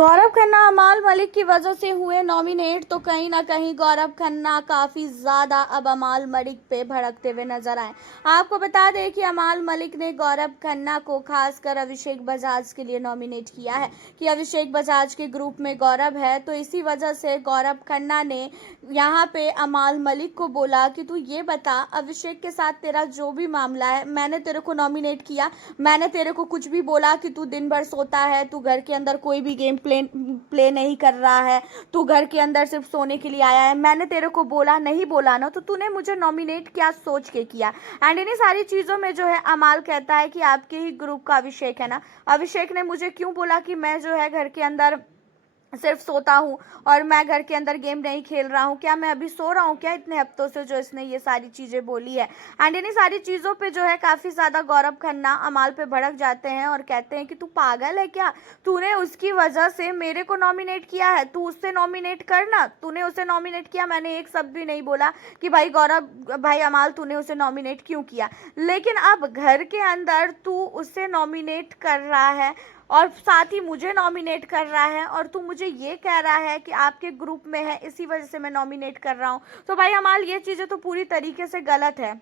गौरव खन्ना अमाल मलिक की वजह से हुए नॉमिनेट, तो कहीं ना कहीं गौरव खन्ना काफी ज्यादा अब अमाल मलिक पे भड़कते हुए नजर आए। आपको बता दें कि अमाल मलिक ने गौरव खन्ना को खासकर अभिषेक बजाज के लिए नॉमिनेट किया है कि अभिषेक बजाज के ग्रुप में गौरव है, तो इसी वजह से गौरव खन्ना ने यहाँ पे अमाल मलिक को बोला कि तू ये बता, अभिषेक के साथ तेरा जो भी मामला है, मैंने तेरे को नॉमिनेट किया, मैंने तेरे को कुछ भी बोला कि तू दिन भर सोता है, तू घर के अंदर कोई भी गेम प्ले नहीं कर रहा है, तू घर के अंदर सिर्फ सोने के लिए आया है, मैंने तेरे को बोला नहीं बोला ना, तो तूने मुझे नॉमिनेट क्या सोच के किया। एंड इन्हीं सारी चीज़ों में जो है अमाल कहता है कि आपके ही ग्रुप का अभिषेक है ना, अभिषेक ने मुझे क्यों बोला कि मैं जो है घर के अंदर सिर्फ सोता हूँ और मैं घर के अंदर गेम नहीं खेल रहा हूँ, क्या मैं अभी सो रहा हूँ क्या इतने हफ्तों से, जो इसने ये सारी चीज़ें बोली है। एंड इन्हीं सारी चीज़ों पे जो है काफ़ी ज़्यादा गौरव खन्ना अमाल पे भड़क जाते हैं और कहते हैं कि तू पागल है क्या, तूने उसकी वजह से मेरे को नॉमिनेट किया है, तू उससे नॉमिनेट करना, तूने उसे नॉमिनेट किया, मैंने एक शब्द भी नहीं बोला कि भाई गौरव भाई अमाल तूने उसे नॉमिनेट क्यों किया। लेकिन अब घर के अंदर तू उसे नॉमिनेट कर रहा है और साथ ही मुझे नॉमिनेट कर रहा है, और तू मुझे ये कह रहा है कि आपके ग्रुप में है इसी वजह से मैं नॉमिनेट कर रहा हूँ। तो भाई अमाल ये चीज़ें तो पूरी तरीके से गलत है।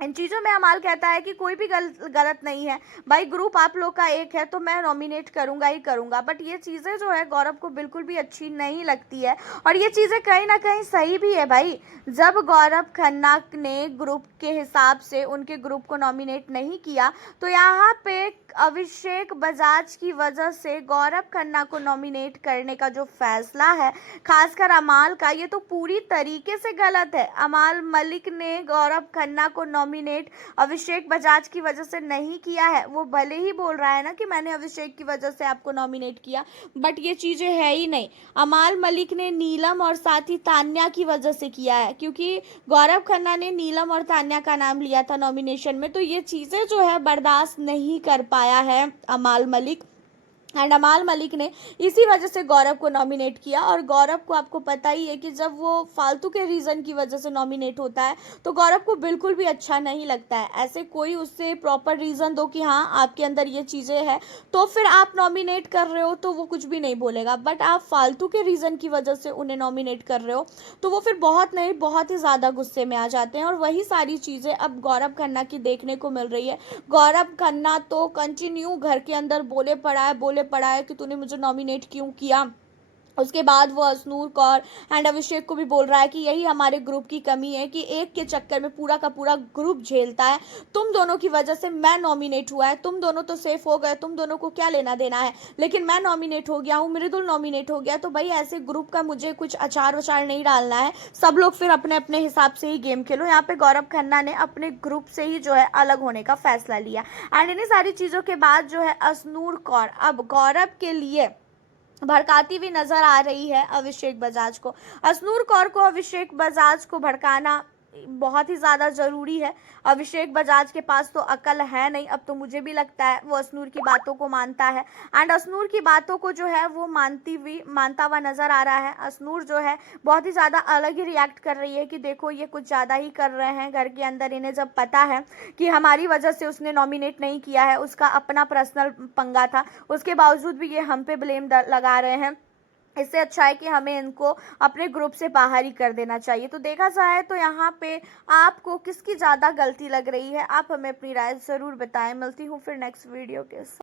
इन चीज़ों में अमाल कहता है कि कोई भी गलत नहीं है भाई, ग्रुप आप लोग का एक है तो मैं नॉमिनेट करूंगा ही करूंगा। बट ये चीज़ें जो है गौरव को बिल्कुल भी अच्छी नहीं लगती है, और ये चीज़ें कहीं ना कहीं सही भी है भाई। जब गौरव खन्ना ने ग्रुप के हिसाब से उनके ग्रुप को नॉमिनेट नहीं किया, तो यहाँ पे अभिषेक बजाज की वजह से गौरव खन्ना को नॉमिनेट करने का जो फैसला है खासकर अमाल का, ये तो पूरी तरीके से गलत है। अमाल मलिक ने गौरव खन्ना को नॉमिनेट अभिषेक बजाज की वजह से नहीं किया है। वो भले ही बोल रहा है ना कि मैंने अभिषेक की वजह से आपको नॉमिनेट किया, बट ये चीजें है ही नहीं। अमाल मलिक ने नीलम और साथ ही तान्या की वजह से किया है, क्योंकि गौरव खन्ना ने नीलम और तान्या का नाम लिया था नॉमिनेशन में, तो ये चीजें जो है बर्दाश्त नहीं कर पाया है अमाल मलिक। एंड अमाल मलिक ने इसी वजह से गौरव को नॉमिनेट किया। और गौरव को आपको पता ही है कि जब वो फालतू के रीज़न की वजह से नॉमिनेट होता है तो गौरव को बिल्कुल भी अच्छा नहीं लगता है। ऐसे कोई उससे प्रॉपर रीज़न दो कि हाँ आपके अंदर ये चीज़ें हैं तो फिर आप नॉमिनेट कर रहे हो, तो वो कुछ भी नहीं बोलेगा। बट आप फालतू के रीज़न की वजह से उन्हें नॉमिनेट कर रहे हो तो वो फिर बहुत नहीं बहुत ही ज़्यादा गुस्से में आ जाते हैं। और वही सारी चीज़ें अब गौरव खन्ना की देखने को मिल रही है। गौरव खन्ना तो कंटिन्यू घर के अंदर बोले पड़ा है कि तूने मुझे नॉमिनेट क्यों किया। उसके बाद वो अश्नूर कौर एंड अभिषेक को भी बोल रहा है कि यही हमारे ग्रुप की कमी है कि एक के चक्कर में पूरा का पूरा ग्रुप झेलता है, तुम दोनों की वजह से मैं नॉमिनेट हुआ है, तुम दोनों तो सेफ हो गए, तुम दोनों को क्या लेना देना है, लेकिन मैं नॉमिनेट हो गया हूँ, मृदुल नॉमिनेट हो गया। तो भाई ऐसे ग्रुप का मुझे कुछ अचार वचार नहीं डालना है, सब लोग फिर अपने अपने हिसाब से ही गेम खेलो। यहाँ पे गौरव खन्ना ने अपने ग्रुप से ही जो है अलग होने का फैसला लिया। एंड इन्हीं सारी चीज़ों के बाद जो है अश्नूर कौर अब गौरव के लिए भड़काती हुई नजर आ रही है अभिषेक बजाज को। अश्नूर कौर को अभिषेक बजाज को भड़काना बहुत ही ज़्यादा ज़रूरी है। अभिषेक बजाज के पास तो अकल है नहीं, अब तो मुझे भी लगता है वो अश्नूर की बातों को मानता है एंड अश्नूर की बातों को जो है वो मानता हुआ नज़र आ रहा है। अश्नूर जो है बहुत ही ज़्यादा अलग ही रिएक्ट कर रही है कि देखो ये कुछ ज़्यादा ही कर रहे हैं घर के अंदर। इन्हें जब पता है कि हमारी वजह से उसने नॉमिनेट नहीं किया है, उसका अपना पर्सनल पंगा था, उसके बावजूद भी ये हम पे ब्लेम लगा रहे हैं। इससे अच्छा है कि हमें इनको अपने ग्रुप से बाहर ही कर देना चाहिए। तो देखा जाए तो यहाँ पे आपको किसकी ज़्यादा गलती लग रही है, आप हमें अपनी राय ज़रूर बताएं। मिलती हूँ फिर नेक्स्ट वीडियो के साथ।